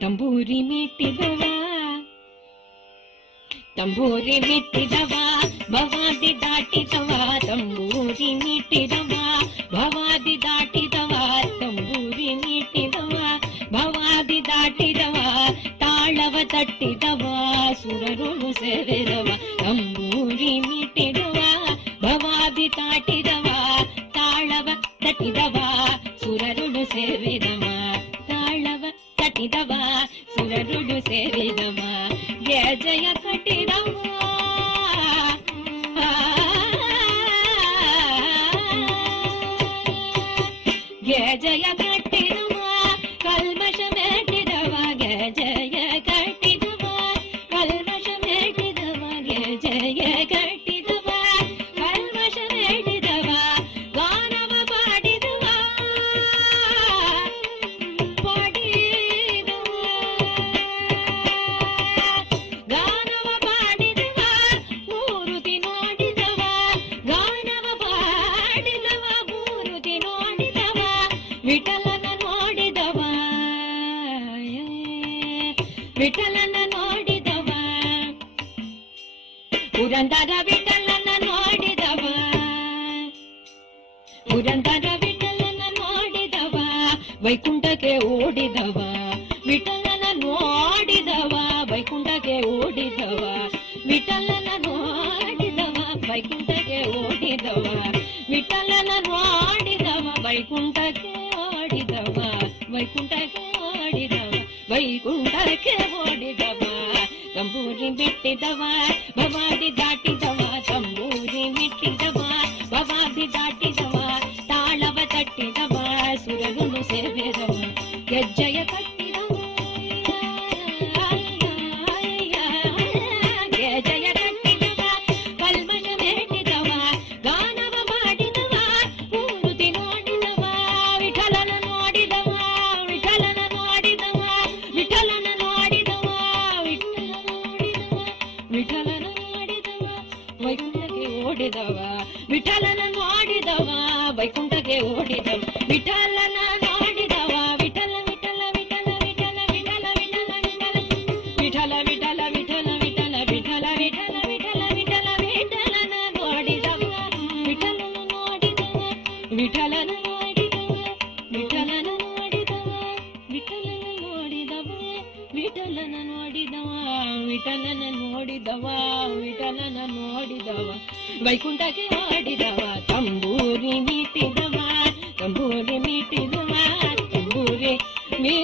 ತಂಬೂರಿ ಮೀಟಿದವ ತಂಬೂರಿ ಮೀಟಿದವ ಭವಾದಿ ದಾಟಿದವ ತಂಬೂರಿ ಮೀಟಿದವ ಭವಾದಿ ದಾಟಿದವ ತಂಬೂರಿ ಮೀಟಿದವ ಭವಾದಿ ದಾಟಿದವ ತಾಳವ ತಟ್ಟಿದವ ಸುರರುಳು ಸೇರಿದವ ತಂಬೂರಿ ಮೀಟಿದವ ಭವಾದಿ ತಾಟಿದವ ತಾಳವ ತಟ್ಟಿದವ ಸುರರುಳು ಸೇರಿದವ ತಾಳವ ತಟ್ಟಿದವ ಸುರರುಳು ಸೇರಿದವ ಜಯ ಜಯ ಕಟ್ಟಿದವ ಜಯ ಜಯ ಕಟ್ಟಿದವ ಕಲ್ಮಶ ಮೇಟಿದವ ಜಯ ಜಯ ಕಟ್ಟಿದವ ಕಲ್ಮಶ ಮೇಟಿದವ ಜಯ ಜಯ ಕಟ್ಟಿದವ ಕಲ್ಮಶ ಮೇಟಿದವ ಗಾನವ ಪಾಡಿದವ ಗಾನವ ಪಾಡಿದವ ಮೂರುತಿ ನೋಡಿದವ ಗಾನವ ಪಾಡಿದವ ಮೂರುತಿ ನೋಡಿದವ ವಿಠಲನ ನೋಡಿದವ ವಿಠಲನ ನೋಡಿದವ ಪುರಂದರ ವಿಠಲನ ನೋಡಿದವ ಪುರಂದರ ವಿಠಲನ ನೋಡಿದವ ವೈಕುಂಠಕ್ಕೆ ಓಡಿದವ ವಿಠಲನ ನೋಡಿದವ ವೈಕುಂಠಕ್ಕೆ ಓಡಿದವ ವಿಠಲನ ನೋಡಿದವ ವೈಕುಂಠಕ್ಕೆ ಓಡಿದವ ವಿಠಲನ ನೋಡಿದವ ವೈಕುಂಠಕ್ಕೆ ಓಡಿದವ ವೈಕುಂಠಕ್ಕೆ ಓಡಿದವ ವೈಕುಂಠಕ್ಕೆ ಓಡಿದವ ತಂಬೂರಿ ಬಿಟ್ಟಿದವ ಭವಾದಿ ದಾಟಿದವ ತಂಬೂರಿ ಮಿಟ್ಟಿದವ ಭವಾದಿ ದಾಟಿದವ ತಾಳವ ತಟ್ಟಿದವ ಸುರಗುಳು ಸೇರಿದವ ಗೆಜ್ಜೆಯ ಕಟ್ಟಿದವ ಗೆಜ್ಜೆಯ ಕಟ್ಟಿದವ ಕಲ್ಮಶ ಮೇಟಿದವ ಗಾನವ ಮಾಡಿದವ ಮೂರುತಿ ನೋಡಿದವ ವಿಠಲನ ನೋಡಿದವ ವಿಠಲನ ನೋಡಿದವ ವಿಠಲನ ನೋಡಿದವ ವಿಠಲನ ನೋಡಿದವ ವೈಕುಂಠಕ್ಕೆ ಓಡಿದವ ವಿಠಲನ ನೋಡಿದವ ವೈಕುಂಠಕ್ಕೆ ಓಡಿದವ ವಿಠಲನ ನೋಡಿದವ ವಿಠಲ ವಿಠಲ ವಿಠಲ ವಿಠಲ ವಿಠಲ ವಿಠಲ ವಿಠಲ ವಿಠಲ ವಿಠಲ ವಿಠಲ ವಿಠಲ ವಿಠಲ ವಿಠಲ ವಿಠಲ ವಿಠಲನ ನೋಡಿದವ ವಿಠಲನ ನೋಡಿದವ ವಿಠಲನ ನೋಡಿದವ ವಿಠಲನ ನೋಡಿದವ ವಿಠಲನ ನೋಡಿದವ ವಿಠಲನ ನೋಡಿದವ ವಿಠಲನ ನೋಡಿದವ ವಿಠಲನ ನೋಡಿದವ ವೈಕುಂಠಕ್ಕೆ ಓಡಿದವ ತಂಬೂರಿ ಮೀಟಿದವ ತಂಬೂರಿ ಮೀಟಿದವ ತಂಬೂರಿ ಮೀ